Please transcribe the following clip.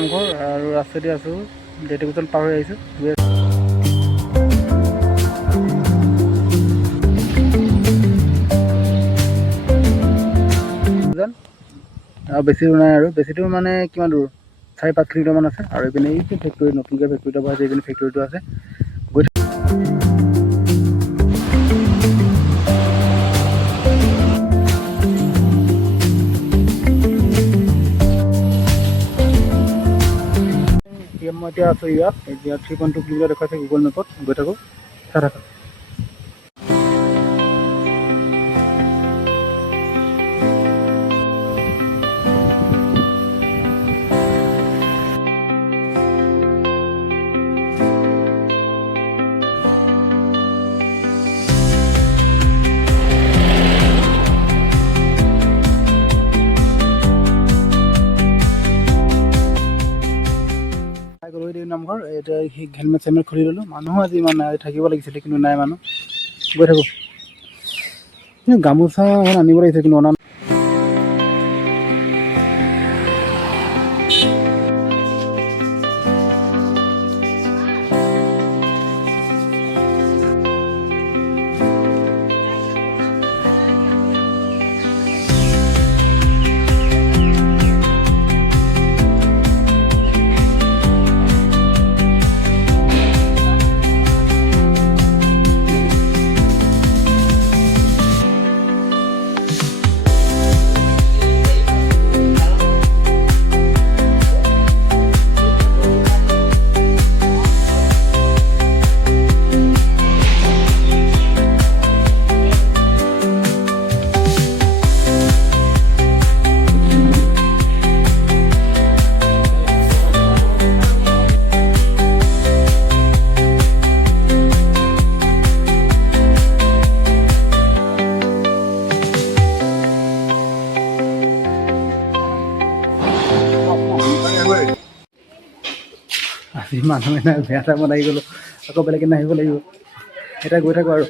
নামঘৰ আৰু ৰাস্তাতে আছোঁ ডেটিকেশ্যন পাৰ হৈ আহিছোঁ আৰু বেছি দূৰ নাই আৰু বেছি দূৰ মানে কিমান দূৰ 4-5 কিলোমিটাৰমান আছে আৰু এইপিনে এই ফেক্টৰী নতুনকৈ ফেক্টৰী এটা বহাইছে এইপিনে ফেক্টৰীটো আছে গৈ মই এতিয়া আছোঁ ইয়াত এতিয়া 3.2 কিলোমিটাৰ দেখুৱাইছে গুগল মেপত গৈ থাকোঁ চাই থাকক দেউ নামঘৰ এতিয়া হেলমেট চেলমেট খুলি ল'লোঁ মানুহো আজি ইমান নাই থাকিব লাগিছিলে কিন্তু নাই মানুহ গৈ থাকোঁ গামোচা আনিব লাগিছে কিন্তু অনা আজি মানুহে নাই বেয়া টাইমত আহি গ'লোঁ আকৌ বেলেগ দিনা আহিব লাগিব এতিয়া গৈ থাকোঁ আৰু